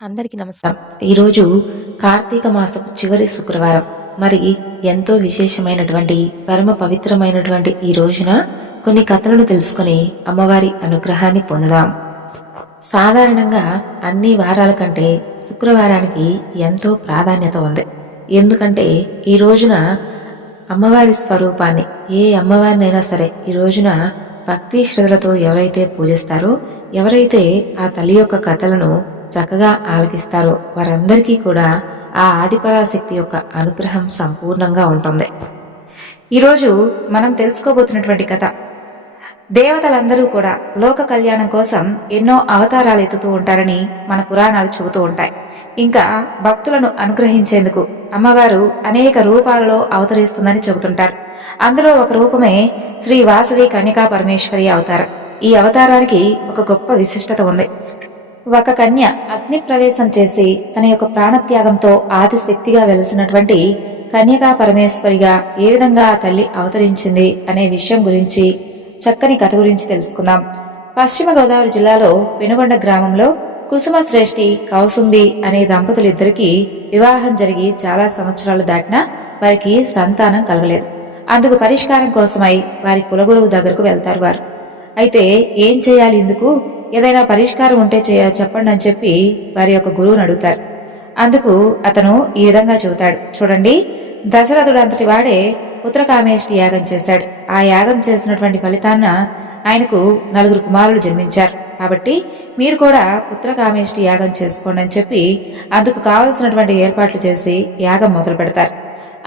అందరికీ నమస్కారం. ఈరోజు కార్తీక మాసపు చివరి శుక్రవారం. మరి ఎంతో విశేషమైనటువంటి పరమ పవిత్రమైనటువంటి ఈ రోజున కొన్ని కథలను తెలుసుకుని అమ్మవారి అనుగ్రహాన్ని పొందుదాం. సాధారణంగా అన్ని వారాల కంటే శుక్రవారానికి ఎంతో ప్రాధాన్యత ఉంది. ఎందుకంటే ఈ రోజున అమ్మవారి స్వరూపాన్ని ఏ అమ్మవారినైనా సరే ఈ రోజున భక్తి శ్రద్ధలతో ఎవరైతే పూజిస్తారో, ఎవరైతే ఆ తల్లి యొక్క కథలను చక్కగా ఆలకిస్తారో వారందరికీ కూడా ఆ ఆదిపరాశక్తి యొక్క అనుగ్రహం సంపూర్ణంగా ఉంటుంది. ఈరోజు మనం తెలుసుకోబోతున్నటువంటి కథ, దేవతలందరూ కూడా లోక కళ్యాణం కోసం ఎన్నో అవతారాలు ఎత్తుతూ ఉంటారని మన పురాణాలు చెబుతూ ఉంటాయి. ఇంకా భక్తులను అనుగ్రహించేందుకు అమ్మవారు అనేక రూపాలలో అవతరిస్తుందని చెబుతుంటారు. అందులో ఒక రూపమే శ్రీ వాసవి కన్యకా పరమేశ్వరి అవతారం. ఈ అవతారానికి ఒక గొప్ప విశిష్టత ఉంది. ఒక కన్య అగ్ని ప్రవేశం చేసి తన యొక్క ప్రాణత్యాగంతో ఆది శక్తిగా వెలిసినటువంటి కన్యకా పరమేశ్వరిగా ఏ విధంగా ఆ తల్లి అవతరించింది అనే విషయం గురించి చక్కని కథ గురించి తెలుసుకుందాం. పశ్చిమ గోదావరి జిల్లాలో పెనుగొండ గ్రామంలో కుసుమ శ్రేష్ఠి కౌసుంబి అనే దంపతులిద్దరికీ వివాహం జరిగి చాలా సంవత్సరాలు దాటినా వారికి సంతానం కలగలేదు. అందుకు పరిష్కారం కోసమై వారి కులగురువు దగ్గరకు వెళ్తారు వారు. అయితే ఏం చేయాలి, ఇందుకు ఏదైనా పరిష్కారం ఉంటే చెప్పండి అని చెప్పి వారి యొక్క గురువుని అడుగుతారు. అందుకు అతను ఈ విధంగా చెబుతాడు. చూడండి, దశరథుడు అంతటి వాడే పుత్రకామేష్టి యాగం చేశాడు. ఆ యాగం చేసినటువంటి ఫలితాన ఆయనకు 4 కుమారులు జన్మించారు. కాబట్టి మీరు కూడా పుత్రకామేష్టి యాగం చేసుకోండి అని చెప్పి అందుకు కావలసినటువంటి ఏర్పాట్లు చేసి యాగం మొదలు పెడతారు.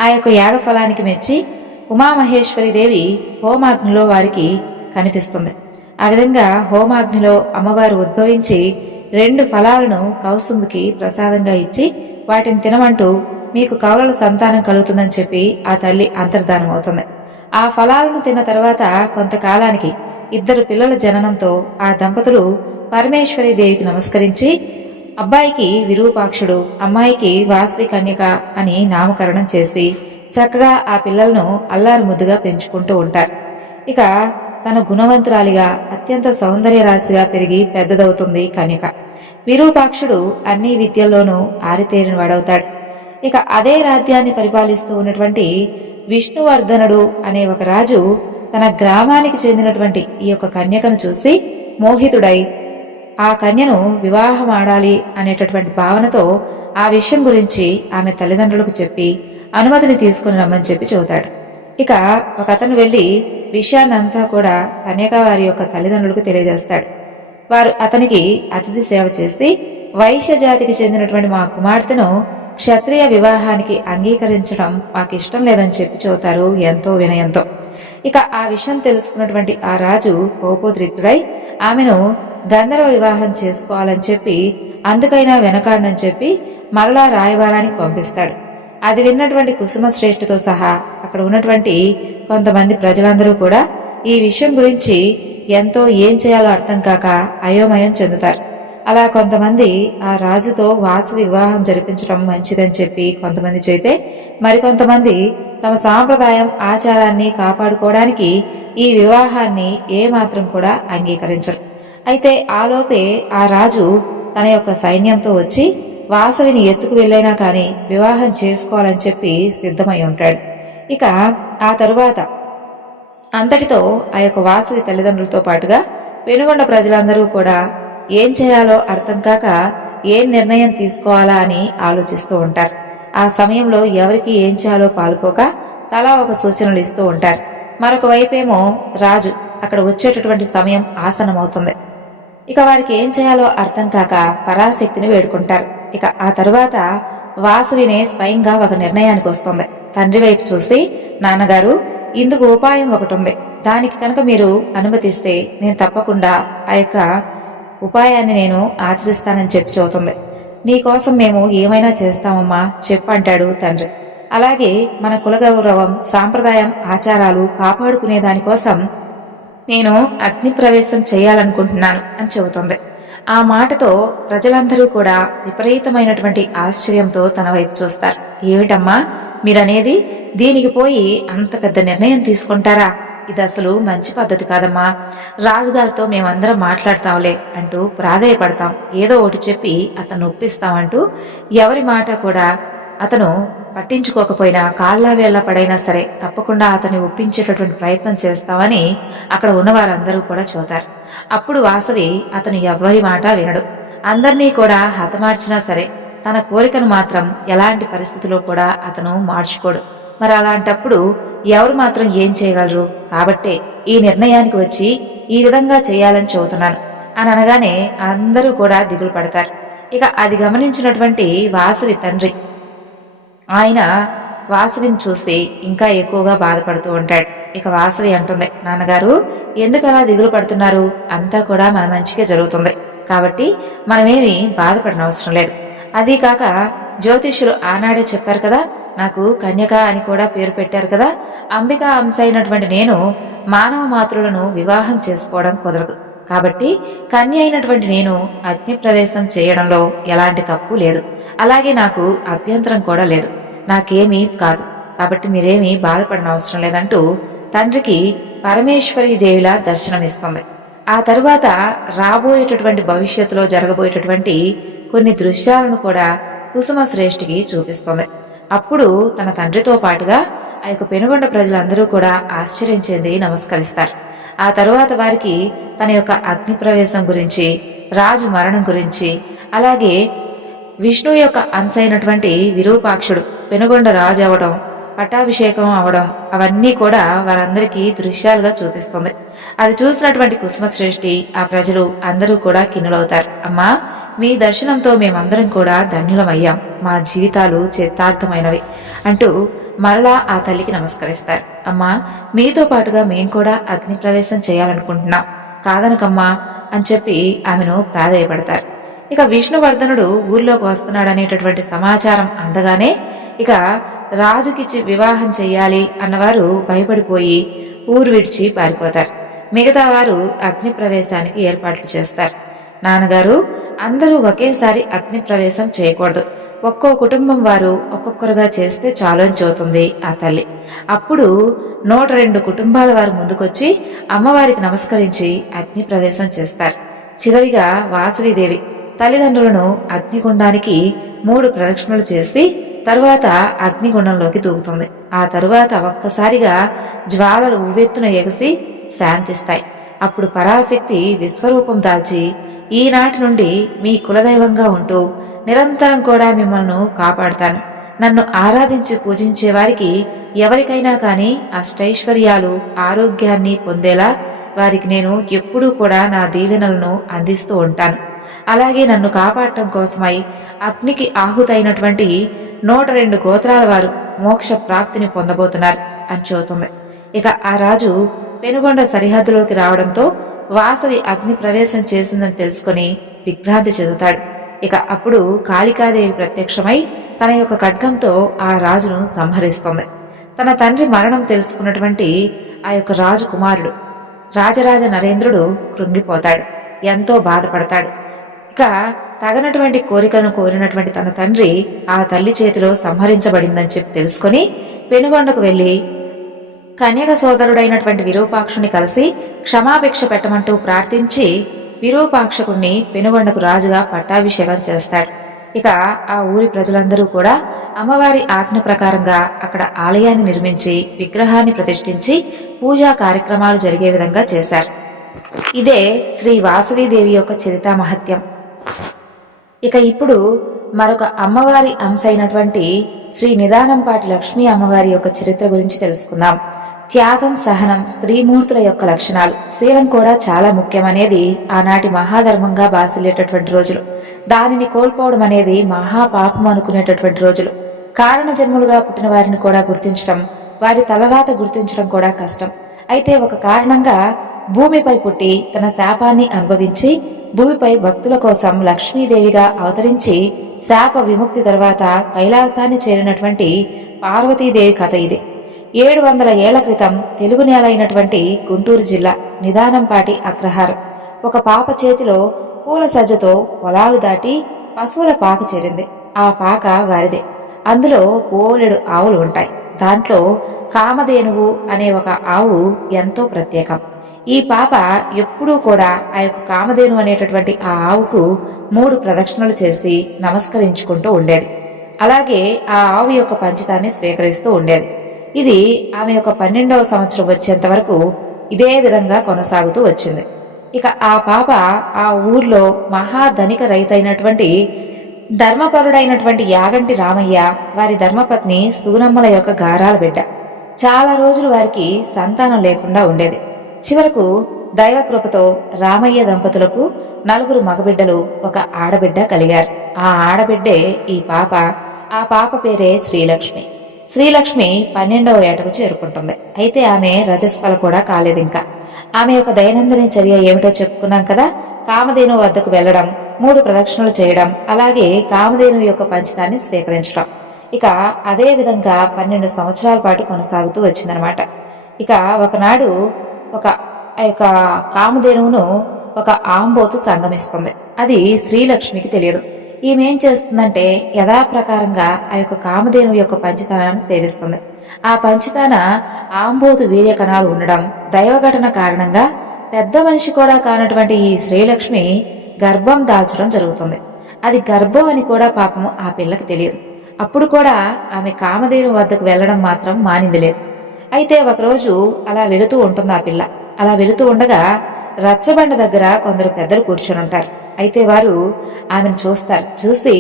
ఆ యొక్క యాగ ఫలానికి మెచ్చి ఉమామహేశ్వరి దేవి హోమాగ్నిలో వారికి కనిపిస్తుంది. ఆ విధంగా హోమాగ్నిలో అమ్మవారు ఉద్భవించి 2 ఫలాలను కౌసుంబికి ప్రసాదంగా ఇచ్చి వాటిని తినమంటూ మీకు కవలల సంతానం కలుగుతుందని చెప్పి ఆ తల్లి అంతర్ధానం అవుతుంది. ఆ ఫలాలను తిన్న తర్వాత కొంతకాలానికి 2 పిల్లల జననంతో ఆ దంపతులు పరమేశ్వరి దేవికి నమస్కరించి అబ్బాయికి విరూపాక్షుడు, అమ్మాయికి వాసవి కన్యక అని నామకరణం చేసి చక్కగా ఆ పిల్లలను అల్లారు ముద్దుగా పెంచుకుంటూ ఉంటారు. ఇక తన గుణవంతురాలిగా అత్యంత సౌందర్య రాశిగా పెరిగి పెద్దదవుతుంది కన్యక. విరూపాక్షుడు అన్ని విద్యల్లోనూ ఆరితేరిన వాడవుతాడు. ఇక అదే రాజ్యాన్ని పరిపాలిస్తూ ఉన్నటువంటి విష్ణువర్ధనుడు అనే ఒక రాజు తన గ్రామానికి చెందినటువంటి ఈ యొక్క కన్యకను చూసి మోహితుడై ఆ కన్యను వివాహం ఆడాలి అనేటటువంటి భావనతో ఆ విషయం గురించి ఆమె తల్లిదండ్రులకు చెప్పి అనుమతిని తీసుకుని రమ్మని చెప్పి చెబుతాడు. ఇక ఒక అతను వెళ్లి విషయాన్నంతా కూడా కన్యక వారి యొక్క తల్లిదండ్రులకు తెలియజేస్తాడు. వారు అతనికి అతిథి సేవ చేసి వైశ్య జాతికి చెందినటువంటి మా కుమార్తెను క్షత్రియ వివాహానికి అంగీకరించడం మాకు ఇష్టం లేదని చెప్పి చెబుతారు ఎంతో వినయంతో. ఇక ఆ విషయం తెలుసుకున్నటువంటి ఆ రాజు కోపోద్రిక్తుడై ఆమెను గంధర్వ వివాహం చేసుకోవాలని చెప్పి అందుకైనా వెనకాడనని చెప్పి మరలా రాయబారానికి పంపిస్తాడు. అది విన్నటువంటి కుసుమ శ్రేష్ఠితో సహా అక్కడ ఉన్నటువంటి కొంతమంది ప్రజలందరూ కూడా ఈ విషయం గురించి ఎంతో ఏం చేయాలో అర్థం కాక అయోమయం చెందుతారు. అలా కొంతమంది ఆ రాజుతో వాసవి వివాహం జరిపించడం మంచిదని చెప్పి కొంతమంది చేతే, మరికొంతమంది తమ సాంప్రదాయం ఆచారాన్ని కాపాడుకోవడానికి ఈ వివాహాన్ని ఏమాత్రం కూడా అంగీకరించరు. అయితే ఆలోపే ఆ రాజు తన యొక్క సైన్యంతో వచ్చి వాసవిని ఎత్తుకు వెళ్ళైనా కానీ వివాహం చేసుకోవాలని చెప్పి సిద్ధమై ఉంటాడు. ఇక ఆ తరువాత అంతటితో ఆ యొక్క వాసవి తల్లిదండ్రులతో పాటుగా పెనుగొండ ప్రజలందరూ కూడా ఏం చేయాలో అర్థం కాక ఏం నిర్ణయం తీసుకోవాలా అని ఆలోచిస్తూ ఉంటారు. ఆ సమయంలో ఎవరికి ఏం చేయాలో పాలుపోక తలా ఒక సూచనలు ఇస్తూ ఉంటారు. మరొక వైపేమో రాజు అక్కడ వచ్చేటటువంటి సమయం ఆసనమవుతుంది. ఇక వారికి ఏం చేయాలో అర్థం కాక పరాశక్తిని వేడుకుంటారు. ఇక ఆ తరువాత వాసవినే స్వయంగా ఒక నిర్ణయానికి వస్తుంది. తండ్రి వైపు చూసి, నాన్నగారు, ఇందుకు ఉపాయం ఒకటి ఉంది. దానికి కనుక మీరు అనుమతిస్తే నేను తప్పకుండా ఆ యొక్క ఉపాయాన్ని నేను ఆచరిస్తానని చెప్పి చెబుతుంది. నీకోసం మేము ఏమైనా చేస్తామమ్మా, చెప్పంటాడు తండ్రి. అలాగే మన కులగౌరవం, సాంప్రదాయం, ఆచారాలు కాపాడుకునే దానికోసం నేను అగ్ని ప్రవేశం చేయాలనుకుంటున్నాను అని చెబుతుంది. ఆ మాటతో ప్రజలందరూ కూడా విపరీతమైనటువంటి ఆశ్చర్యంతో తన వైపు చూస్తారు. ఏమిటమ్మా మీరనేది? దీనికి పోయి అంత పెద్ద నిర్ణయం తీసుకుంటారా? ఇది అసలు మంచి పద్ధతి కాదమ్మా. రాజుగారితో మేమందరం మాట్లాడతాంలే అంటూ ప్రాధేయపడతాం, ఏదో ఒకటి చెప్పి అతను ఒప్పిస్తామంటూ ఎవరి మాట కూడా అతను పట్టించుకోకపోయినా కాళ్ళ వేళ్ల పడైనా సరే తప్పకుండా అతన్ని ఒప్పించేటటువంటి ప్రయత్నం చేస్తామని అక్కడ ఉన్న వారందరూ కూడా చూతారు. అప్పుడు వాసవి అతను ఎవ్వరి మాట వినడు. అందర్నీ కూడా హతమార్చినా సరే తన కోరికను మాత్రం ఎలాంటి పరిస్థితిలో కూడా అతను మార్చుకోడు. మరి అలాంటప్పుడు ఎవరు మాత్రం ఏం చేయగలరు? కాబట్టే ఈ నిర్ణయానికి వచ్చి ఈ విధంగా చేయాలని చెబుతున్నాను అని అనగానే అందరూ కూడా దిగులు పడతారు. ఇక అది గమనించినటువంటి వాసవి తండ్రి ఆయన వాసవిని చూసి ఇంకా ఎక్కువగా బాధపడుతూ ఉంటాడు. ఇక వాసవి అంటుంది, నాన్నగారు ఎందుకు అలా దిగులు పడుతున్నారు? అంతా కూడా మన మంచిగా జరుగుతుంది కాబట్టి మనమేమి బాధపడనవసరం లేదు. అదీ కాక జ్యోతిష్యులు ఆనాడే చెప్పారు కదా, నాకు కన్యక అని కూడా పేరు పెట్టారు కదా, అంబిక అంశ అయినటువంటి నేను మానవ మాతృలను వివాహం చేసుకోవడం కుదరదు. కాబట్టి కన్య అయినటువంటి నేను అగ్ని ప్రవేశం చేయడంలో ఎలాంటి తప్పు లేదు. అలాగే నాకు అభ్యంతరం కూడా లేదు. నాకేమీ కాదు. కాబట్టి మీరేమీ బాధపడనవసరం లేదంటూ తండ్రికి పరమేశ్వరీ దేవిలా దర్శనమిస్తుంది. ఆ తరువాత రాబోయేటటువంటి భవిష్యత్తులో జరగబోయేటటువంటి కొన్ని దృశ్యాలను కూడా కుసుమ శ్రేష్ఠికి చూపిస్తుంది. అప్పుడు తన తండ్రితో పాటుగా ఆ యొక్క పెనుగొండ ప్రజలందరూ కూడా ఆశ్చర్యం చెంది నమస్కరిస్తారు. ఆ తరువాత వారికి తన యొక్క అగ్ని ప్రవేశం గురించి, రాజు మరణం గురించి, అలాగే విష్ణు యొక్క అంశ అయినటువంటి విరూపాక్షుడు పెనుగొండ రాజు అవడం, పట్టాభిషేకం అవడం, అవన్నీ కూడా వారందరికీ దృశ్యాలుగా చూపిస్తుంది. అది చూసినటువంటి కుసుమశ్రేష్ఠి ఆ ప్రజలు అందరూ కూడా కిన్నులవుతారు. అమ్మా, మీ దర్శనంతో మేమందరం కూడా ధన్యులమయ్యాం, మా జీవితాలు చరితార్థమైనవి అంటూ మరలా ఆ తల్లికి నమస్కరిస్తారు. అమ్మా, మీతో పాటుగా మేం కూడా అగ్ని ప్రవేశం చేయాలనుకుంటున్నాం, కాదనకమ్మా అని చెప్పి ఆమెను ప్రాధేయపడతారు. ఇక విష్ణువర్ధనుడు ఊర్లోకి వస్తున్నాడనేటటువంటి సమాచారం అందగానే ఇక రాజుకిచ్చి వివాహం చెయ్యాలి అన్నవారు భయపడిపోయి ఊరు విడిచి పారిపోతారు. మిగతా వారు అగ్ని ప్రవేశానికి ఏర్పాట్లు చేస్తారు. నాన్నగారు, అందరూ ఒకేసారి అగ్ని ప్రవేశం చేయకూడదు, ఒక్కో కుటుంబం వారు ఒక్కొక్కరుగా చేస్తే చాలని చదువుతుంది ఆ తల్లి. అప్పుడు 102 కుటుంబాల వారు ముందుకొచ్చి అమ్మవారికి నమస్కరించి అగ్ని ప్రవేశం చేస్తారు. చివరిగా వాసవిదేవి తల్లిదండ్రులను అగ్నిగుండానికి 3 ప్రదక్షిణలు చేసి తరువాత అగ్నిగుండంలోకి దూకుతుంది. ఆ తరువాత ఒక్కసారిగా జ్వాలలు ఉవ్వెత్తున ఎగసి శాంతిస్తాయి. అప్పుడు పరాశక్తి విశ్వరూపం దాల్చి, ఈనాటి నుండి మీ కులదైవంగా ఉంటూ నిరంతరం కూడా మిమ్మల్ని కాపాడుతాను. నన్ను ఆరాధించి పూజించే వారికి ఎవరికైనా కానీ అష్టైశ్వర్యాలు, ఆరోగ్యాన్ని పొందేలా వారికి నేను ఎప్పుడూ కూడా నా దీవెనలను అందిస్తూ ఉంటాను. అలాగే నన్ను కాపాడటం కోసమై అగ్నికి ఆహుతైనటువంటి 102 గోత్రాల వారు మోక్ష ప్రాప్తిని పొందబోతున్నారు అని చెబుతుంది. ఇక ఆ రాజు పెనుగొండ సరిహద్దులోకి రావడంతో వాసవి అగ్ని ప్రవేశం చేసిందని తెలుసుకుని దిగ్భ్రాంతి చెందుతాడు. ఇక అప్పుడు కాళికాదేవి ప్రత్యక్షమై తన యొక్క ఖడ్గంతో ఆ రాజును సంహరిస్తుంది. తన తండ్రి మరణం తెలుసుకున్నటువంటి ఆ యొక్క రాజు కుమారుడు రాజరాజ నరేంద్రుడు కృంగిపోతాడు, ఎంతో బాధపడతాడు. ఇక తగనటువంటి కోరికను కోరినటువంటి తన తండ్రి ఆ తల్లి చేతిలో సంహరించబడిందని చెప్పి తెలుసుకుని పెనుగొండకు వెళ్లి కన్యక సోదరుడైనటువంటి విరూపాక్షుని కలిసి క్షమాభిక్ష పెట్టమంటూ ప్రార్థించి విరూపాక్షకుణ్ణి పెనుగొండకు రాజుగా పట్టాభిషేకం చేస్తాడు. ఇక ఆ ఊరి ప్రజలందరూ కూడా అమ్మవారి ఆజ్ఞ ప్రకారంగా అక్కడ ఆలయాన్ని నిర్మించి విగ్రహాన్ని ప్రతిష్ఠించి పూజా కార్యక్రమాలు జరిగే విధంగా చేశారు. ఇదే శ్రీ వాసవీదేవి యొక్క చరితా మహత్యం. ఇక ఇప్పుడు మరొక అమ్మవారి అంశ అయినటువంటి శ్రీ నిదానంపాటి లక్ష్మీ అమ్మవారి యొక్క చరిత్ర గురించి తెలుసుకుందాం. త్యాగం, సహనం స్త్రీమూర్తుల యొక్క లక్షణాలు, శీలం కూడా చాలా ముఖ్యమనేది ఆనాటి మహాధర్మంగా బాసిల్లేటటువంటి రోజులు. దానిని కోల్పోవడం అనేది మహాపాపం అనుకునేటటువంటి రోజులు. కారణ జన్ములుగా పుట్టిన వారిని కూడా గుర్తించడం, వారి తలరాత గుర్తించడం కూడా కష్టం. అయితే ఒక కారణంగా భూమిపై పుట్టి తన శాపాన్ని అనుభవించి భూమిపై భక్తుల కోసం లక్ష్మీదేవిగా అవతరించి శాప విముక్తి తర్వాత కైలాసాన్ని చేరినటువంటి పార్వతీదేవి కథ ఇది. 700 ఏళ్ల క్రితం తెలుగు నేల అయినటువంటి గుంటూరు జిల్లా నిదానంపాటి అగ్రహారం ఒక పాప చేతిలో పూల సజ్జతో పొలాలు దాటి పశువుల పాక చేరింది. ఆ పాక వారిదే. అందులో బోలెడు ఆవులు ఉంటాయి. దాంట్లో కామధేనువు అనే ఒక ఆవు ఎంతో ప్రత్యేకం. ఈ పాప ఎప్పుడూ కూడా ఆ యొక్క కామధేను అనేటటువంటి ఆ ఆవుకు 3 ప్రదక్షిణలు చేసి నమస్కరించుకుంటూ ఉండేది. అలాగే ఆ ఆవు యొక్క పంచితాన్ని స్వీకరిస్తూ ఉండేది. ఇది ఆమె యొక్క 12వ సంవత్సరం వచ్చేంత వరకు ఇదే విధంగా కొనసాగుతూ వచ్చింది. ఇక ఆ పాప ఆ ఊర్లో మహాధనిక రైతైనటువంటి ధర్మపరుడైనటువంటి యాగంటి రామయ్య వారి ధర్మపత్ని సూనమ్మల యొక్క గారాల బిడ్డ. చాలా రోజులు వారికి సంతానం లేకుండా ఉండేది. చివరకు దైవకృపతో రామయ్య దంపతులకు 4 మగబిడ్డలు, 1 ఆడబిడ్డ కలిగారు. ఆ ఆడబిడ్డే ఈ పాప. ఆ పాప పేరే శ్రీలక్ష్మి. శ్రీలక్ష్మి 12వ ఏటకు చేరుకుంటుంది. అయితే ఆమె రజస్వల కూడా కాలేదింకా. ఆమె యొక్క దైనందిన చర్య ఏమిటో చెప్పుకున్నాం కదా. కామధేను వద్దకు వెళ్లడం, 3 ప్రదక్షిణలు చేయడం, అలాగే కామధేను యొక్క పంచితాన్ని స్వీకరించడం. ఇక అదే విధంగా 12 సంవత్సరాల పాటు కొనసాగుతూ వచ్చిందనమాట. ఇక ఒకనాడు ఆ యొక్క కామధేనువును ఒక ఆంబోతు సంగమిస్తుంది. అది శ్రీలక్ష్మికి తెలియదు. ఈమె ఏం చేస్తుందంటే యథాప్రకారంగా ఆ యొక్క కామధేను యొక్క పంచితానాన్ని సేవిస్తుంది. ఆ పంచితాన ఆంబోతు వీర్య కణాలు ఉండడం, దైవఘటన కారణంగా పెద్ద మనిషి కూడా కానటువంటి ఈ శ్రీలక్ష్మి గర్భం దాల్చడం జరుగుతుంది. అది గర్భం అని కూడా పాపం ఆ పిల్లకి తెలియదు. అప్పుడు కూడా ఆమె కామధేను వద్దకు వెళ్లడం మాత్రం మానింది లేదు. అయితే ఒకరోజు అలా వెళుతూ ఉంటుంది ఆ పిల్ల. అలా వెళుతూ ఉండగా రచ్చబండ దగ్గర కొందరు పెద్దలు కూర్చొని ఉంటారు. అయితే వారు ఆమెను చూస్తారు. చూసి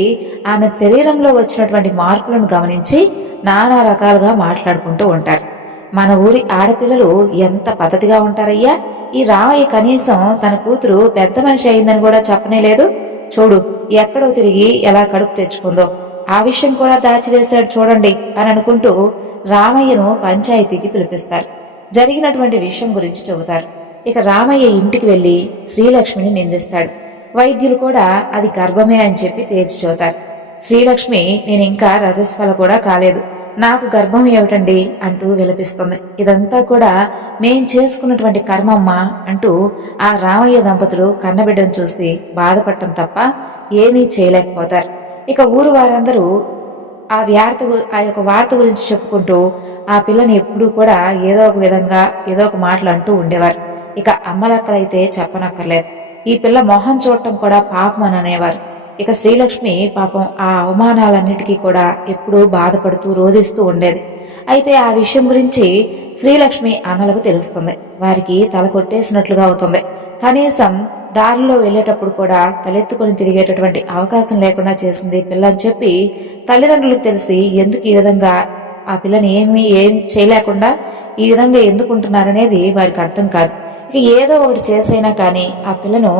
ఆమె శరీరంలో వచ్చినటువంటి మార్పులను గమనించి నానా రకాలుగా మాట్లాడుకుంటూ ఉంటారు. మన ఊరి ఆడపిల్లలు ఎంత పద్ధతిగా ఉంటారయ్యా, ఈ రామయ్య కనీసం తన కూతురు పెద్ద మనిషి అయిందని కూడా చెప్పనే లేదు. చూడు ఎక్కడో తిరిగి ఎలా కడుపు తెచ్చుకుందో, ఆ విషయం కూడా దాచివేశాడు చూడండి అని అనుకుంటూ రామయ్యను పంచాయతీకి పిలిపిస్తారు. జరిగినటువంటి విషయం గురించి చెబుతారు. ఇక రామయ్య ఇంటికి వెళ్లి శ్రీలక్ష్మిని నిందిస్తాడు. వైద్యులు కూడా అది గర్భమే అని చెప్పి తేల్చి చెబుతారు. శ్రీలక్ష్మి నేను ఇంకా రజస్వల కూడా కాలేదు, నాకు గర్భం ఏమిటండి అంటూ విలపిస్తుంది. ఇదంతా కూడా మేం చేసుకున్నటువంటి కర్మమ్మ అంటూ ఆ రామయ్య దంపతులు కన్నబిడ్డను చూసి బాధపడటం తప్ప ఏమీ చేయలేకపోతారు. ఇక ఊరు వారందరూ ఆ యొక్క వార్త గురించి చెప్పుకుంటూ ఆ పిల్లని ఎప్పుడూ కూడా ఏదో ఒక విధంగా ఏదో ఒక మాటలు అంటూ ఉండేవారు. ఇక అమ్మలక్కలైతే చెప్పనక్కర్లేదు. ఈ పిల్ల మొహం చూడటం కూడా పాపం అని అనేవారు. ఇక శ్రీలక్ష్మి పాపం ఆ అవమానాలన్నిటికీ కూడా ఎప్పుడూ బాధపడుతూ రోధిస్తూ ఉండేది. అయితే ఆ విషయం గురించి శ్రీలక్ష్మి అన్నలకు తెలుస్తుంది. వారికి తల కొట్టేసినట్లుగా అవుతుంది. కనీసం దారిలో వెళ్లేటప్పుడు కూడా తలెత్తుకుని తిరిగేటటువంటి అవకాశం లేకుండా చేసింది పిల్ల అని చెప్పి తల్లిదండ్రులకు తెలిసి ఎందుకు ఈ విధంగా ఆ పిల్లని ఏమి చేయలేకుండా ఈ విధంగా ఎందుకుంటున్నారనేది వారికి అర్థం కాదు. ఇక ఏదో ఒకటి చేసైనా కానీ ఆ పిల్లను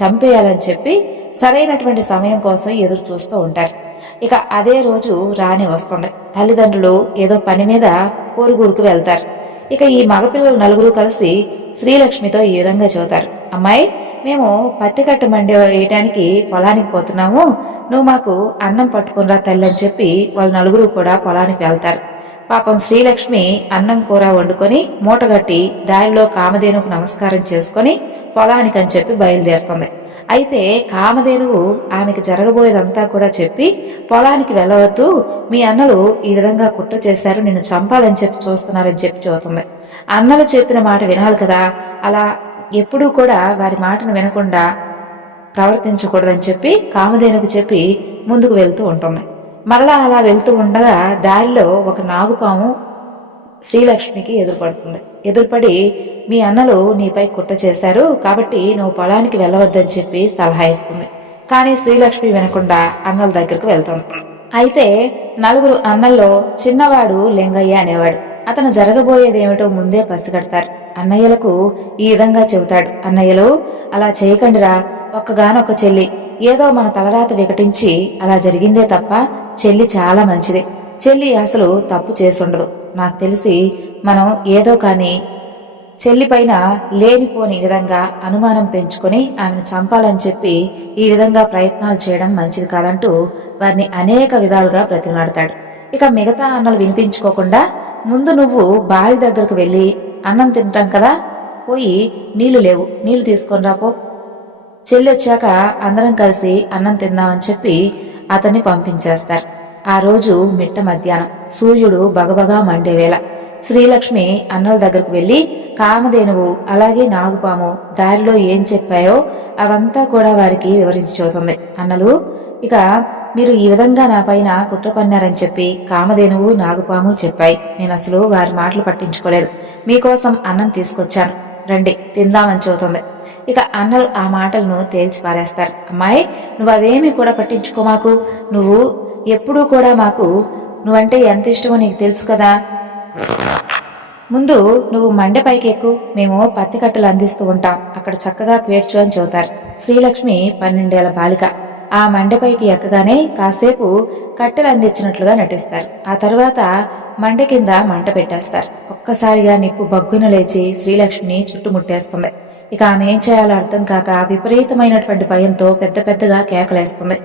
చంపేయాలని చెప్పి సరైనటువంటి సమయం కోసం ఎదురు చూస్తూ ఉంటారు. ఇక అదే రోజు రాణి వస్తుంది. తల్లిదండ్రులు ఏదో పని మీద పొరుగురికి వెళ్తారు. ఇక ఈ మగపిల్లలు 4 కలిసి శ్రీలక్ష్మితో ఈ విధంగా చెబుతారు. అమ్మాయి, మేము పత్తి కట్ట మండి వేయటానికి పొలానికి పోతున్నాము, నువ్వు మాకు అన్నం పట్టుకునిరా తల్లి అని చెప్పి వాళ్ళు 4 కూడా పొలానికి వెళ్తారు. పాపం శ్రీలక్ష్మి అన్నం కూర వండుకొని మూటగట్టి దారిలో కామధేనుకు నమస్కారం చేసుకుని పొలానికి అని చెప్పి బయలుదేరుతుంది. అయితే కామధేనువు ఆమెకు జరగబోయేదంతా కూడా చెప్పి పొలానికి వెళ్ళవద్దు, మీ అన్నలు ఈ విధంగా కుట్ర చేశారు, నిన్ను చంపాలని చెప్పి చూస్తున్నారని చెప్పి చూస్తుంది. అన్నలు చెప్పిన మాట వినాలి కదా, అలా ఎప్పుడూ కూడా వారి మాటను వినకుండా ప్రవర్తించకూడదని చెప్పి కామధేనుకు చెప్పి ముందుకు వెళ్తూ ఉంటుంది. మరలా అలా వెళ్తూ ఉండగా దారిలో ఒక నాగుపాము శ్రీలక్ష్మికి ఎదురుపడుతుంది. ఎదురుపడి మీ అన్నలు నీపై కుట్ర చేశారు కాబట్టి నువ్వు పొలానికి వెళ్ళవద్దని చెప్పి సలహా ఇస్తుంది. కానీ శ్రీలక్ష్మి వినకుండా అన్నల దగ్గరకు వెళ్తుంది. అయితే 4 అన్నల్లో చిన్నవాడు లింగయ్య అనేవాడు. అతను జరగబోయేదేమిటో ముందే పసిగడతారు. అన్నయ్యలకు ఈ విధంగా చెబుతాడు. అన్నయ్యలు అలా చేయకండిరా, ఒక్కగానొక్క చెల్లి, ఏదో మన తలరాత వికటించి అలా జరిగిందే తప్ప చెల్లి చాలా మంచిది, చెల్లి అసలు తప్పు చేసుండదు. నాకు తెలిసి మనం ఏదో కానీ చెల్లిపైన లేనిపోని విధంగా అనుమానం పెంచుకొని ఆమెను చంపాలని చెప్పి ఈ విధంగా ప్రయత్నాలు చేయడం మంచిది కాదంటూ వారిని అనేక విధాలుగా బ్రతిమలాడతాడు. ఇక మిగతా అన్నలు వినిపించుకోకుండా ముందు నువ్వు బావి దగ్గరకు వెళ్ళి అన్నం తింటాం కదా, పోయి నీళ్లు లేవు, నీళ్లు తీసుకొని రాపో, చెల్లి వచ్చాక అందరం కలిసి అన్నం తిందామని చెప్పి అతన్ని పంపించేస్తారు. ఆ రోజు మిట్ట మధ్యాహ్నం సూర్యుడు బగబగా మండేవేళ శ్రీలక్ష్మి అన్నల దగ్గరకు వెళ్లి కామధేనువు అలాగే నాగుపాము దారిలో ఏం చెప్పాయో అవంతా కూడా వారికి వివరించి చూతుంది. అన్నలు, ఇక మీరు ఈ విధంగా నా పైన కుట్ర పన్నారని చెప్పి కామధేనువు నాగుపాము చెప్పాయి. నేను అసలు వారి మాటలు పట్టించుకోలేదు. మీకోసం అన్నం తీసుకొచ్చాను, రండి తిందామని చూతుంది. ఇక అన్నలు ఆ మాటలను తేల్చి పారేస్తారు. అమ్మాయి, నువ్వు అవేమీ కూడా పట్టించుకోమాకు. నువ్వు ఎప్పుడూ కూడా మాకు నువ్వంటే ఎంత ఇష్టమో నీకు తెలుసు కదా. ముందు నువ్వు మండెపైకి ఎక్కు, మేము పత్తి కట్టలు అందిస్తూ ఉంటాం, అక్కడ చక్కగా పేర్చు అని చెబుతారు. శ్రీలక్ష్మి 12 ఏళ్ల బాలిక. ఆ మండెపైకి ఎక్కగానే కాసేపు కట్టెలు అందించినట్లుగా నటిస్తారు. ఆ తర్వాత మండె కింద మంట పెట్టేస్తారు. ఒక్కసారిగా నిప్పు బగ్గున లేచి శ్రీలక్ష్మిని చుట్టుముట్టేస్తుంది. ఇక ఆమె ఏం చేయాలో అర్థం కాక విపరీతమైనటువంటి భయంతో పెద్ద పెద్దగా కేకలేస్తుంది.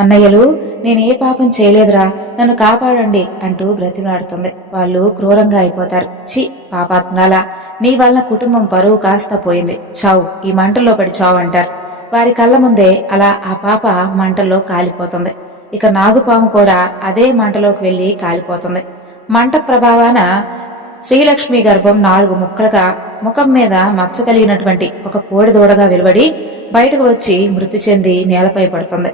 అన్నయ్యలు, నేనే పాపం చేయలేదురా, నన్ను కాపాడండి అంటూ బ్రతిమలాడుతుంది. వాళ్ళు క్రూరంగా అయిపోతారు. చి పాపాత్మరాలా, నీ వలన కుటుంబం పరువు కాస్త పోయింది, చావు, ఈ మంటల్లో పడి చావు అంటారు. వారి కళ్ళ ముందే అలా ఆ పాప మంటల్లో కాలిపోతుంది. ఇక నాగుపాము కూడా అదే మంటలోకి వెళ్లి కాలిపోతుంది. మంట ప్రభావాన శ్రీలక్ష్మి గర్భం 4 ముక్కలుగా ముఖం మీద మచ్చ కలిగినటువంటి ఒక కోడిదూడగా వెలువడి బయటకు వచ్చి మృతి చెంది నేలపై పడుతుంది.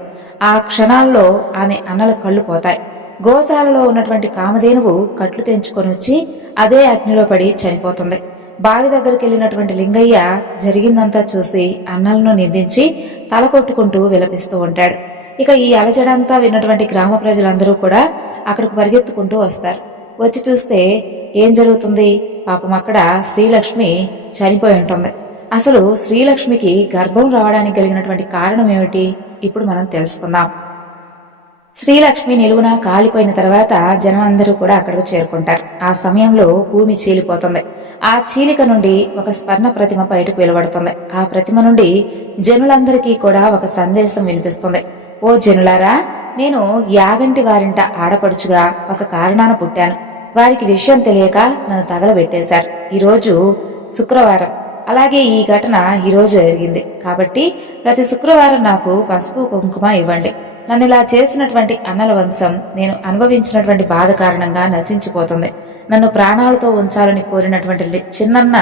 ఆ క్షణాల్లో ఆమె అన్నల కళ్ళు పోతాయి. గోశాలలో ఉన్నటువంటి కామధేనువు కట్లు తెంచుకొని వచ్చి అదే అగ్నిలో పడి చనిపోతుంది. బావి దగ్గరికి వెళ్లినటువంటి లింగయ్య జరిగిందంతా చూసి అన్నలను నిందించి తల కొట్టుకుంటూ విలపిస్తూ ఉంటాడు. ఇక ఈ అలజడంతా విన్నటువంటి గ్రామ ప్రజలందరూ కూడా అక్కడికి పరిగెత్తుకుంటూ వస్తారు. వచ్చి చూస్తే ఏం జరుగుతుంది? పాపం అక్కడ శ్రీలక్ష్మి చనిపోయి ఉంటుంది. అసలు శ్రీలక్ష్మికి గర్భం రావడానికి కలిగినటువంటి కారణం ఏమిటి ఇప్పుడు మనం తెలుసుకుందాం. శ్రీలక్ష్మి నిలువున కాలిపోయిన తర్వాత జనం అందరూ కూడా అక్కడికి చేరుకుంటారు. ఆ సమయంలో భూమి చీలిపోతుంది. ఆ చీలిక నుండి ఒక స్వర్ణ ప్రతిమ బయటకు వెలువడుతుంది. ఆ ప్రతిమ నుండి జనులందరికీ కూడా ఒక సందేశం వినిపిస్తుంది. ఓ జనులారా, నేను యాగంటి వారింట ఆడపడుచుగా ఒక కారణాన పుట్టాను. వారికి విషయం తెలియక నన్ను తగలబెట్టేశారు. ఈరోజు శుక్రవారం, అలాగే ఈ ఘటన ఈరోజు జరిగింది. కాబట్టి ప్రతి శుక్రవారం నాకు పసుపు కుంకుమ ఇవ్వండి. నన్ను ఇలా చేసినటువంటి అన్నల వంశం నేను అనుభవించినటువంటి బాధ కారణంగా నశించిపోతుంది. నన్ను ప్రాణాలతో ఉంచాలని కోరినటువంటి చిన్నన్న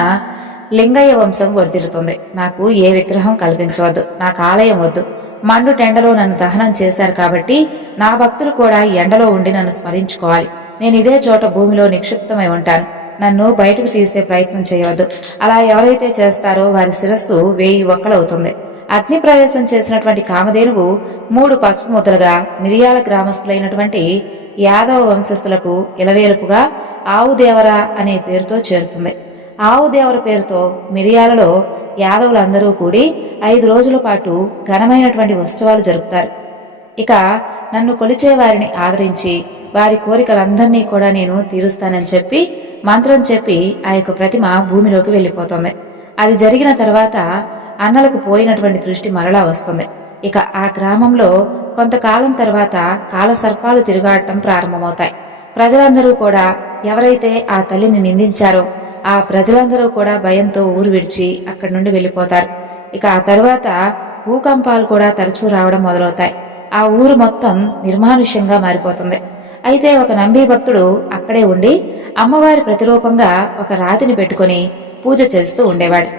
లింగయ్య వంశం వర్ధిల్లుతుంది. నాకు ఏ విగ్రహం కల్పించవద్దు, నాకు ఆలయం వద్దు. మండు టెండలో నన్ను దహనం చేశారు కాబట్టి నా భక్తులు కూడా ఎండలో ఉండి నన్ను స్మరించుకోవాలి. నేను ఇదే చోట భూమిలో నిక్షిప్తమై ఉంటాను. నన్ను బయటకు తీసే ప్రయత్నం చేయవద్దు. అలా ఎవరైతే చేస్తారో వారి శిరస్సు 1000 ఒక్కలవుతుంది. అగ్ని ప్రవేశం చేసినటువంటి కామధేనువు 3 పసుపు ముద్దలుగా మిరియాల గ్రామస్తులైనటువంటి యాదవ వంశస్థులకు ఇలవేలుపుగా ఆవుదేవర అనే పేరుతో చేరుతుంది. ఆవుదేవర పేరుతో మిరియాలలో యాదవులందరూ కూడి 5 రోజుల పాటు ఘనమైనటువంటి ఉత్సవాలు జరుపుతారు. ఇక నన్ను కొలిచే వారిని ఆదరించి వారి కోరికలందరినీ కూడా నేను తీరుస్తానని చెప్పి మంత్రం చెప్పి ఆ యొక్క ప్రతిమ భూమిలోకి వెళ్లిపోతుంది. అది జరిగిన తర్వాత అన్నలకు పోయినటువంటి దృష్టి మరలా వస్తుంది. ఇక ఆ గ్రామంలో కొంతకాలం తర్వాత కాలసర్పాలు తిరుగాడటం ప్రారంభమవుతాయి. ప్రజలందరూ కూడా ఎవరైతే ఆ తల్లిని నిందించారో ఆ ప్రజలందరూ కూడా భయంతో ఊరు విడిచి అక్కడి నుండి వెళ్లిపోతారు. ఇక ఆ తరువాత భూకంపాలు కూడా తరచూ రావడం మొదలవుతాయి. ఆ ఊరు మొత్తం నిర్మానుష్యంగా మారిపోతుంది. అయితే ఒక నంబి భక్తుడు అక్కడే ఉండి అమ్మవారి ప్రతిరూపంగా ఒక రాతిని పెట్టుకుని పూజ చేస్తూ ఉండేవాడు.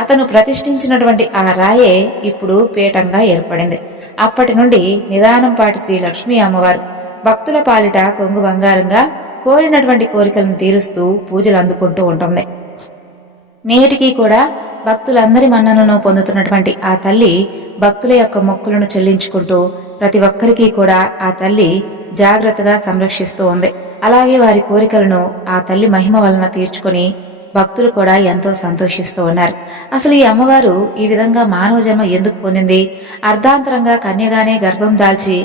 అతను ప్రతిష్ఠించినటువంటి ఆ రాయే ఇప్పుడు పీఠంగా ఏర్పడింది. అప్పటి నుండి నిదానంపాటి శ్రీ లక్ష్మీ అమ్మవారు భక్తుల పాలిట కొంగు బంగారంగా కోరినటువంటి కోరికలను తీరుస్తూ పూజలు అందుకుంటూ ఉంటుంది. నేటికి కూడా భక్తులందరి మన్ననను పొందుతున్నటువంటి ఆ తల్లి భక్తుల యొక్క మొక్కులను చెల్లించుకుంటూ ప్రతి ఒక్కరికి కూడా ఆ తల్లి జాగ్రత్తగా సంరక్షిస్తూ ఉంది. అలాగే వారి కోరికలను ఆ తల్లి మహిమ వలన తీర్చుకొని భక్తులు కూడా ఎంతో సంతోషిస్తూ ఉన్నారు. అసలు ఈ అమ్మవారు ఈ విధంగా మానవ జన్మ ఎందుకు పొందింది? అర్ధాంతరంగా కన్యగానే గర్భం దాల్చి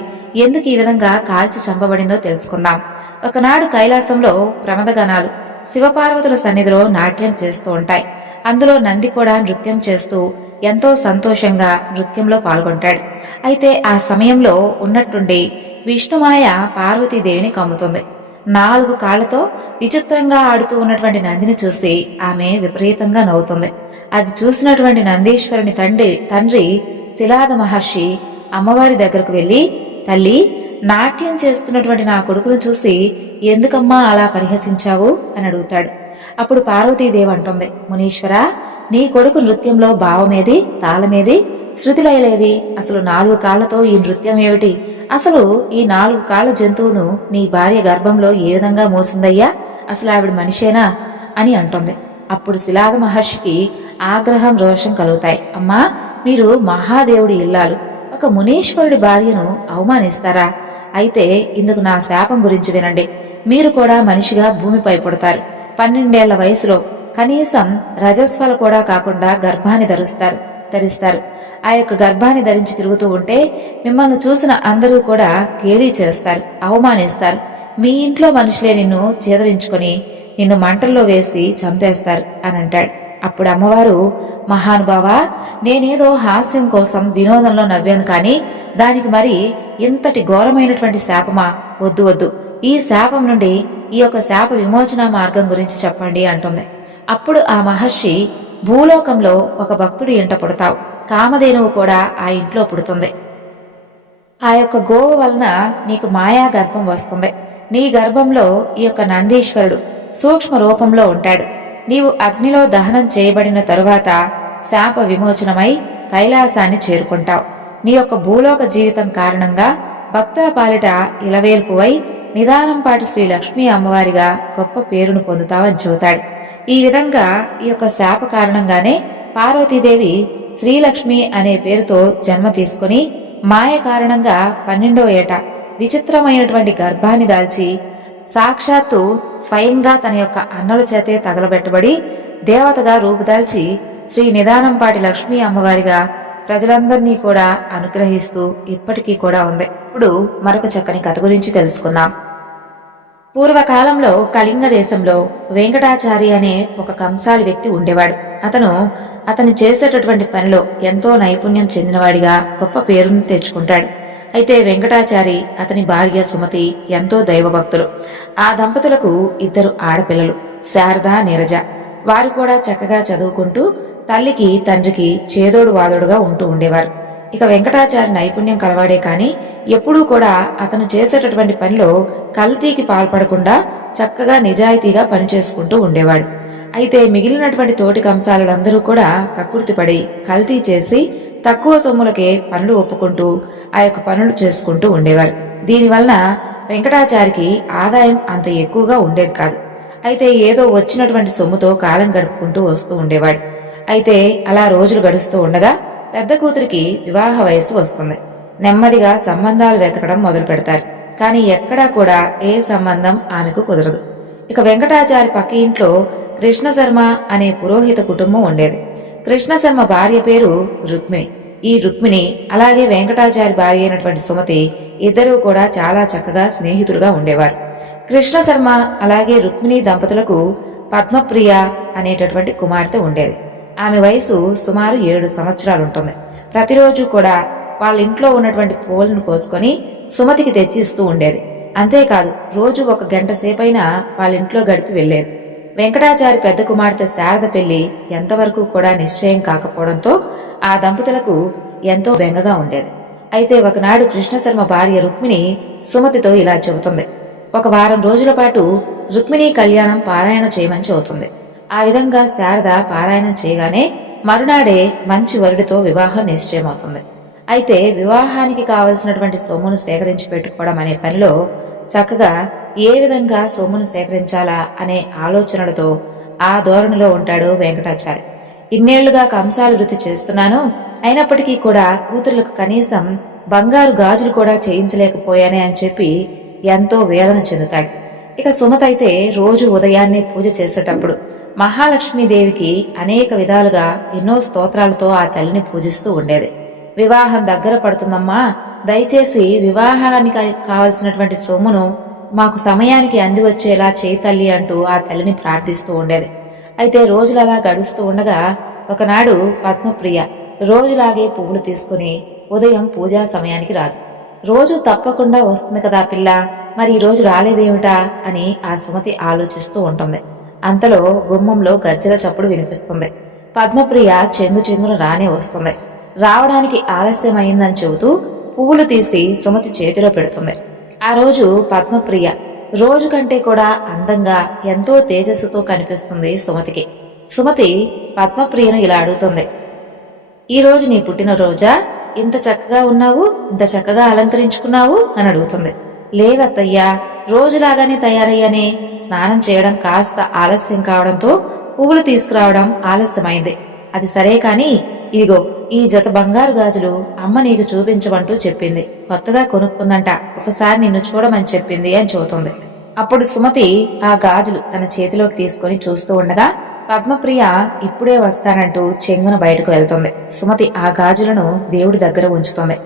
ఎందుకు ఈ విధంగా కాల్చి చంపబడిందో తెలుసుకుందాం. ఒకనాడు కైలాసంలో ప్రమదగణాలు శివపార్వతుల సన్నిధిలో నాట్యం చేస్తూ ఉంటాయి. అందులో నంది కూడా నృత్యం చేస్తూ ఎంతో సంతోషంగా నృత్యంలో పాల్గొంటాడు. అయితే ఆ సమయంలో ఉన్నట్టుండి విష్ణుమాయ పార్వతీదేవిని కమ్ముతుంది. 4 కాళ్లతో విచిత్రంగా ఆడుతూ ఉన్నటువంటి నందిని చూసి ఆమె విపరీతంగా నవ్వుతుంది. అది చూసినటువంటి నందీశ్వరుని తండ్రి శిలాద మహర్షి అమ్మవారి దగ్గరకు వెళ్లి, తల్లి, నాట్యం చేస్తున్నటువంటి నా కొడుకును చూసి ఎందుకమ్మా అలా పరిహసించావు అని అడుగుతాడు. అప్పుడు పార్వతీదేవి అంటుంది, మునీశ్వరా, నీ కొడుకు నృత్యంలో భావమేది, తాళమేది, శృతిలయలేవి? అసలు 4 కాళ్లతో ఈ నృత్యం ఏమిటి? అసలు ఈ 4 కాళ్ల జంతువును నీ భార్య గర్భంలో ఏ విధంగా మోసిందయ్యా? అసలు ఆవిడ మనిషేనా అని అంటుంది. అప్పుడు శిలాద మహర్షికి ఆగ్రహం, రోషం కలుగుతాయి. అమ్మా, మీరు మహాదేవుడి ఇల్లాలు, ఒక మునీశ్వరుడి భార్యను అవమానిస్తారా? అయితే ఇందుకు నా శాపం గురించి వినండి. మీరు కూడా మనిషిగా భూమిపై పుడతారు. 12 ఏళ్ల వయసులో కనీసం రజస్వల కూడా కాకుండా గర్భాన్ని ధరిస్తారు. ఆ యొక్క గర్భాన్ని ధరించి తిరుగుతూ ఉంటే మిమ్మల్ని చూసిన అందరూ కూడా గేలీ చేస్తారు, అవమానిస్తారు. మీ ఇంట్లో మనుషులే నిన్ను చేదరించుకొని నిన్ను మంటల్లో వేసి చంపేస్తారు అని అంటాడు. అప్పుడు అమ్మవారు, మహానుభావా, నేనేదో హాస్యం కోసం వినోదంలో నవ్వాను, కానీ దానికి మరి ఇంతటి ఘోరమైనటువంటి శాపమా? వద్దు వద్దు, ఈ శాపం నుండి ఈ యొక్క శాప విమోచన మార్గం గురించి చెప్పండి అంటుంది. అప్పుడు ఆ మహర్షి, భూలోకంలో ఒక భక్తుడి ఇంట పుడతావు. కామధేనువు కూడా ఆ ఇంట్లో పుడుతుంది. ఆ యొక్క గోవు వలన నీకు మాయా గర్భం వస్తుంది. నీ గర్భంలో ఈ యొక్క నందీశ్వరుడు సూక్ష్మ రూపంలో ఉంటాడు. నీవు అగ్నిలో దహనం చేయబడిన తరువాత శాప విమోచనమై కైలాసాన్ని చేరుకుంటావు. నీ యొక్క భూలోక జీవితం కారణంగా భక్తుల పాలిట ఇలవేల్పువై నిదానంపాటి శ్రీ లక్ష్మీ అమ్మవారిగా గొప్ప పేరును పొందుతావని చెబుతాడు. ఈ విధంగా ఈ యొక్క శాప కారణంగానే పార్వతీదేవి శ్రీలక్ష్మి అనే పేరుతో జన్మ తీసుకుని మాయ కారణంగా 12వ ఏట విచిత్రమైనటువంటి గర్భాన్ని దాల్చి సాక్షాత్తు స్వయంగా తన యొక్క అన్నల చేతే తగలబెట్టబడి దేవతగా రూపుదాల్చి శ్రీ నిదానంపాటి లక్ష్మీ అమ్మవారిగా ప్రజలందరినీ కూడా అనుగ్రహిస్తూ ఇప్పటికీ కూడా ఉంది. ఇప్పుడు మరొక చక్కని కథ గురించి తెలుసుకుందాం. పూర్వకాలంలో కళింగ దేశంలో వెంకటాచారి అనే ఒక కంసాలి వ్యక్తి ఉండేవాడు. అతను చేసేటటువంటి పనిలో ఎంతో నైపుణ్యం చెందినవాడిగా గొప్ప పేరును తెచ్చుకుంటాడు. అయితే వెంకటాచారి, అతని భార్య సుమతి ఎంతో దైవభక్తులు. ఆ దంపతులకు 2 ఆడపిల్లలు, శారద, నీరజ. వారు కూడా చక్కగా చదువుకుంటూ తల్లికి తండ్రికి చేదోడు వాదోడుగా ఉంటూ ఉండేవారు. ఇక వెంకటాచారి నైపుణ్యం కలవాడే కాని ఎప్పుడూ కూడా అతను చేసేటటువంటి పనిలో కల్తీకి పాల్పడకుండా చక్కగా నిజాయితీగా పనిచేసుకుంటూ ఉండేవాడు. అయితే మిగిలినటువంటి తోటి కంసాలులందరూ కూడా కక్కుర్తిపడి కల్తీ చేసి తక్కువ సొమ్ములకే పనులు ఒప్పుకుంటూ ఆ యొక్క పనులు చేసుకుంటూ ఉండేవారు. దీనివలన వెంకటాచారికి ఆదాయం అంత ఎక్కువగా ఉండేది కాదు. అయితే ఏదో వచ్చినటువంటి సొమ్ముతో కాలం గడుపుకుంటూ వస్తూ ఉండేవాడు. అయితే అలా రోజులు గడుస్తూ ఉండగా పెద్ద కూతురికి వివాహ వయస్సు వస్తుంది. నెమ్మదిగా సంబంధాలు వెతకడం మొదలు పెడతారు. కానీ ఎక్కడా కూడా ఏ సంబంధం ఆమెకు కుదరదు. ఇక వెంకటాచారి పక్క ఇంట్లో కృష్ణశర్మ అనే పురోహిత కుటుంబం ఉండేది. కృష్ణశర్మ భార్య పేరు రుక్మిణి. ఈ రుక్మిణి అలాగే వెంకటాచారి భార్య అయినటువంటి సుమతి ఇద్దరూ కూడా చాలా చక్కగా స్నేహితులుగా ఉండేవారు. కృష్ణశర్మ అలాగే రుక్మిణి దంపతులకు పద్మప్రియ అనేటటువంటి కుమార్తె ఉండేది. ఆమె వయసు సుమారు 7 సంవత్సరాలుంటుంది. ప్రతిరోజు కూడా వాళ్ళ ఇంట్లో ఉన్నటువంటి పూలను కోసుకొని సుమతికి తెచ్చి ఇస్తూ ఉండేది. అంతేకాదు, రోజు 1 గంట సేపైనా వాళ్ళ ఇంట్లో గడిపి వెళ్లేది. వెంకటాచారి పెద్ద కుమార్తె శారద పెళ్లి ఎంతవరకు కూడా నిశ్చయం కాకపోవడంతో ఆ దంపతులకు ఎంతో బెంగగా ఉండేది. అయితే ఒకనాడు కృష్ణశర్మ భార్య రుక్మిణి సుమతితో ఇలా చెబుతుంది. 1 వారం రోజుల పాటు రుక్మిణి కళ్యాణం పారాయణ చేయమని చెబుతుంది. ఆ విధంగా శారద పారాయణం చేయగానే మరునాడే మంచి వరుడితో వివాహం నిశ్చయమవుతుంది. అయితే వివాహానికి కావలసినటువంటి సొమ్మును సేకరించి పెట్టుకోవడం అనే పనిలో చక్కగా ఏ విధంగా సొమ్మును సేకరించాలా అనే ఆలోచనలతో ఆ ధోరణిలో ఉంటాడు వెంకటాచారి. ఇన్నేళ్లుగా కంసాలు వృత్తి చేస్తున్నాను, అయినప్పటికీ కూడా కూతుర్లకు కనీసం బంగారు గాజులు కూడా చేయించలేకపోయానే అని చెప్పి ఎంతో వేదన చెందుతాడు. ఇక సుమతైతే రోజు ఉదయాన్నే పూజ చేసేటప్పుడు మహాలక్ష్మీదేవికి అనేక విధాలుగా ఎన్నో స్తోత్రాలతో ఆ తల్లిని పూజిస్తూ ఉండేది. వివాహం దగ్గర పడుతుందమ్మా, దయచేసి వివాహానికి కావలసినటువంటి సొమ్మును మాకు సమయానికి అంది వచ్చేలా చేయి తల్లి అంటూ ఆ తల్లిని ప్రార్థిస్తూ ఉండేది. అయితే రోజులలా గడుస్తూ ఉండగా ఒకనాడు పద్మప్రియ రోజులాగే పువ్వులు తీసుకుని ఉదయం పూజా సమయానికి రాదు. రోజు తప్పకుండా వస్తుంది కదా పిల్ల, మరి ఈ రోజు రాలేదేమిటా అని ఆ సుమతి ఆలోచిస్తూ ఉంటుంది. అంతలో గుమ్మంలో గజ్జల చప్పుడు వినిపిస్తుంది. పద్మప్రియ చెంగు చెంగున రానే వస్తుంది. రావడానికి ఆలస్యమైందని చెబుతూ పువ్వులు తీసి సుమతి చేతిలో పెడుతుంది. ఆ రోజు పద్మప్రియ రోజు కంటే కూడా అందంగా ఎంతో తేజస్సుతో కనిపిస్తుంది సుమతికి. సుమతి పద్మప్రియను ఇలా అడుగుతుంది, ఈ రోజు నీ పుట్టినరోజా? ఇంత చక్కగా ఉన్నావు, ఇంత చక్కగా అలంకరించుకున్నావు అని అడుగుతుంది. లేదత్తయ్యా, రోజులాగానే తయారయ్యానే. స్నానం చేయడం కాస్త ఆలస్యం కావడంతో పువ్వులు తీసుకురావడం ఆలస్యమైంది. అది సరే కాని ఇదిగో ఈ జత బంగారు గాజులు అమ్మ నీకు చూపించమంటూ చెప్పింది. కొత్తగా కొనుక్కుందంట, ఒకసారి నిన్ను చూడమని చెప్పింది అని చెబుతుంది. అప్పుడు సుమతి ఆ గాజులు తన చేతిలోకి తీసుకుని చూస్తూ ఉండగా పద్మప్రియ ఇప్పుడే వస్తానంటూ చెంగున బయటకు వెళ్తుంది. సుమతి ఆ గాజులను దేవుడి దగ్గర ఉంచుతుంది.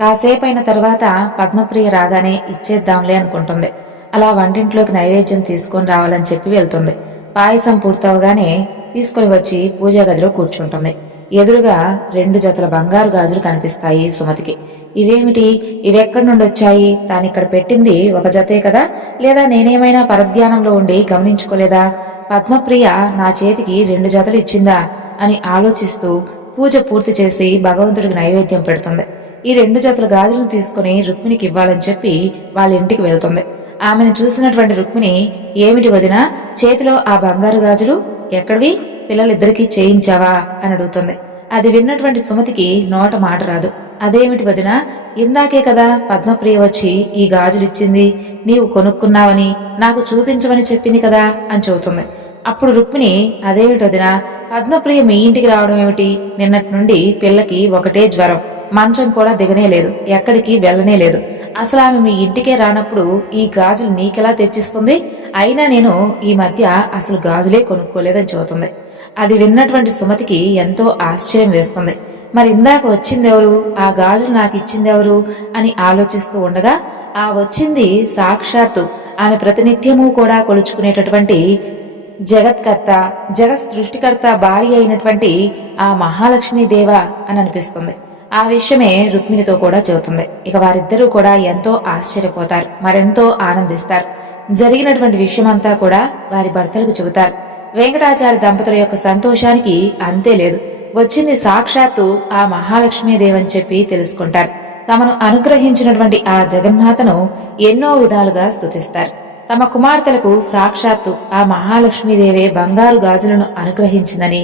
కాసేపైన తర్వాత పద్మప్రియ రాగానే ఇచ్చేద్దాంలే అనుకుంటుంది. అలా వంటింట్లోకి నైవేద్యం తీసుకొని రావాలని చెప్పి వెళ్తుంది. పాయసం పూర్తవగానే తీసుకుని వచ్చి పూజా గదిలో కూర్చుంటుంది. ఎదురుగా 2 జతల బంగారు గాజులు కనిపిస్తాయి సుమతికి. ఇవేమిటి, ఇవెక్కడి నుండి వచ్చాయి? తానిక్కడ పెట్టింది ఒక జతే కదా, లేదా నేనేమైనా పరధ్యానంలో ఉండి గమనించుకోలేదా? పద్మప్రియ నా చేతికి 2 జతలు ఇచ్చిందా అని ఆలోచిస్తూ పూజ పూర్తి చేసి భగవంతుడికి నైవేద్యం పెడుతుంది. ఈ 2 జతల గాజులను తీసుకుని రుక్మిణికి ఇవ్వాలని చెప్పి వాళ్ళ ఇంటికి వెళ్తుంది. ఆమెను చూసినటువంటి రుక్మిణి, ఏమిటి వదినా, చేతిలో ఆ బంగారు గాజులు ఎక్కడివి? పిల్లలిద్దరికీ చేయించావా అని అడుగుతుంది. అది విన్నటువంటి సుమతికి నోట మాట రాదు. అదేమిటి వదినా, ఇందాకే కదా పద్మప్రియ వచ్చి ఈ గాజులిచ్చింది, నీవు కొనుక్కున్నావని నాకు చూపించమని చెప్పింది కదా అని చెబుతుంది. అప్పుడు రుక్మిణి, అదేమిటి వదినా, పద్మప్రియ మీ ఇంటికి రావడం ఏమిటి? నిన్నటి నుండి పిల్లకి ఒకటే జ్వరం, మంచం కూడా దిగనే లేదు, ఎక్కడికి వెళ్ళనే లేదు. అసలు ఆమె మీ ఇంటికే రానప్పుడు ఈ గాజులు నీకెలా తెచ్చిస్తుంది? అయినా నేను ఈ మధ్య అసలు గాజులే కొనుక్కోలేదని చెబుతుంది. అది విన్నటువంటి సుమతికి ఎంతో ఆశ్చర్యం వేస్తుంది. మరి ఇందాక వచ్చిందెవరు, ఆ గాజులు నాకు ఇచ్చిందెవరు అని ఆలోచిస్తూ ఉండగా ఆ వచ్చింది సాక్షాత్తు ఆమె ప్రతినిత్యము కూడా కొలుచుకునేటటువంటి జగత్కర్త, జగత్ సృష్టికర్త భార్య అయినటువంటి ఆ మహాలక్ష్మీదేవ అని అనిపిస్తుంది. ఆ విషయమే రుక్మిణితో కూడా చెబుతుంది. ఇక వారిద్దరూ కూడా ఎంతో ఆశ్చర్యపోతారు, మరెంతో ఆనందిస్తారు. జరిగినటువంటి విషయమంతా కూడా వారి భర్తలకు చెబుతారు. వెంకటాచారి దంపతుల యొక్క సంతోషానికి అంతే లేదు. వచ్చింది సాక్షాత్తు ఆ మహాలక్ష్మీదేవని చెప్పి తెలుసుకుంటారు. తమను అనుగ్రహించినటువంటి ఆ జగన్మాతను ఎన్నో విధాలుగా స్తుతిస్తారు. తమ కుమార్తెలకు సాక్షాత్తు ఆ మహాలక్ష్మీదేవే బంగారు గాజులను అనుగ్రహించిందని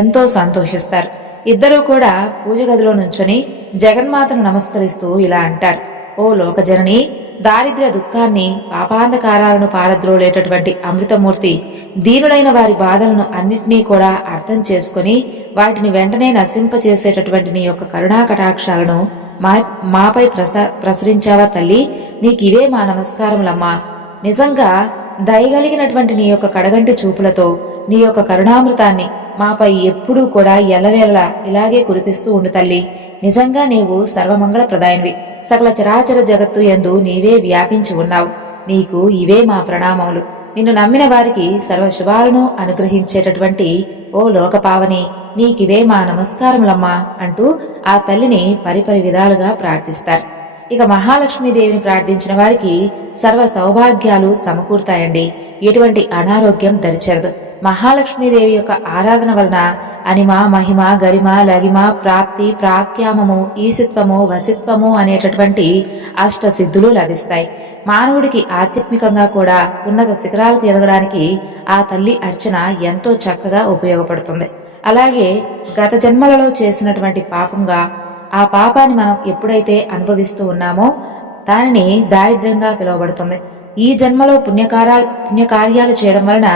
ఎంతో సంతోషిస్తారు. ఇద్దరూ కూడా పూజ గదిలో నుంచొని జగన్మాతను నమస్కరిస్తూ ఇలా అంటారు, ఓ లోకజనని, దారిద్ర్య దుఃఖాన్ని పాపాంధకారాలను పారద్రోలేటటువంటి అమృతమూర్తి, దీనులైన వారి బాధలను అన్నిటినీ కూడా అర్థం చేసుకుని వాటిని వెంటనే నశింపచేసేటటువంటి నీ యొక్క కరుణా కటాక్షాలను మాపై ప్రసరించావా తల్లి, నీకివే మా నమస్కారములమ్మా. నిజంగా దయగలిగినటువంటి నీ యొక్క కడగంటి చూపులతో నీ యొక్క కరుణామృతాన్ని మాపై ఎప్పుడూ కూడా ఎల్లవేళలా ఇలాగే కురిపిస్తూ ఉండు తల్లి. నిజంగా నీవు సర్వమంగళ ప్రదాయనివి. సకల చరాచర జగత్తు యందు నీవే వ్యాపించి ఉన్నావు. నీకు ఇవే మా ప్రణామములు. నిన్ను నమ్మిన వారికి సర్వశుభాలను అనుగ్రహించేటటువంటి ఓ లోకపావని, నీకివే మా నమస్కారములమ్మా అంటూ ఆ తల్లిని పరిపరి విధాలుగా ప్రార్థిస్తారు. ఇక మహాలక్ష్మీదేవిని ప్రార్థించిన వారికి సర్వ సౌభాగ్యాలు సమకూరుతాయండి. ఎటువంటి అనారోగ్యం దరిచేరదు. మహాలక్ష్మీదేవి యొక్క ఆరాధన వలన అనిమ, మహిమ, గరిమ, లగిమ, ప్రాప్తి, ప్రాఖ్యామము, ఈసిత్వము, వసిత్వము అనేటటువంటి అష్ట సిద్ధులు లభిస్తాయి. మానవుడికి ఆధ్యాత్మికంగా కూడా ఉన్నత శిఖరాలకు ఎదగడానికి ఆ తల్లి అర్చన ఎంతో చక్కగా ఉపయోగపడుతుంది. అలాగే గత జన్మలలో చేసినటువంటి పాపంగా ఆ పాపాన్ని మనం ఎప్పుడైతే అనుభవిస్తూ ఉన్నామో దానిని దారిద్ర్యంగా పిలువబడుతుంది. ఈ జన్మలో పుణ్యకార్యాలు చేయడం వలన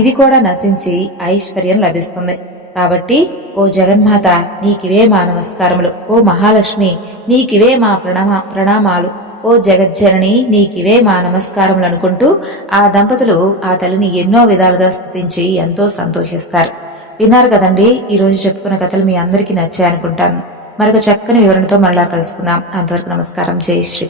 ఇది కూడా నశించి ఐశ్వర్యం లభిస్తుంది. కాబట్టి ఓ జగన్మాత, నీకివే మా నమస్కారములు. ఓ మహాలక్ష్మి, నీకివే మా ప్రణామాలు. ఓ జగజ్జనని, నీకివే మా నమస్కారములు అనుకుంటూ ఆ దంపతులు ఆ తల్లిని ఎన్నో విధాలుగా స్తుతించి ఎంతో సంతోషిస్తారు. విన్నారు కదండి, ఈరోజు చెప్పుకున్న కథలు మీ అందరికీ నచ్చాయనుకుంటాను. మరొక చక్కని వివరణతో మరలా కలుసుకుందాం. అంతవరకు నమస్కారం. జై శ్రీ.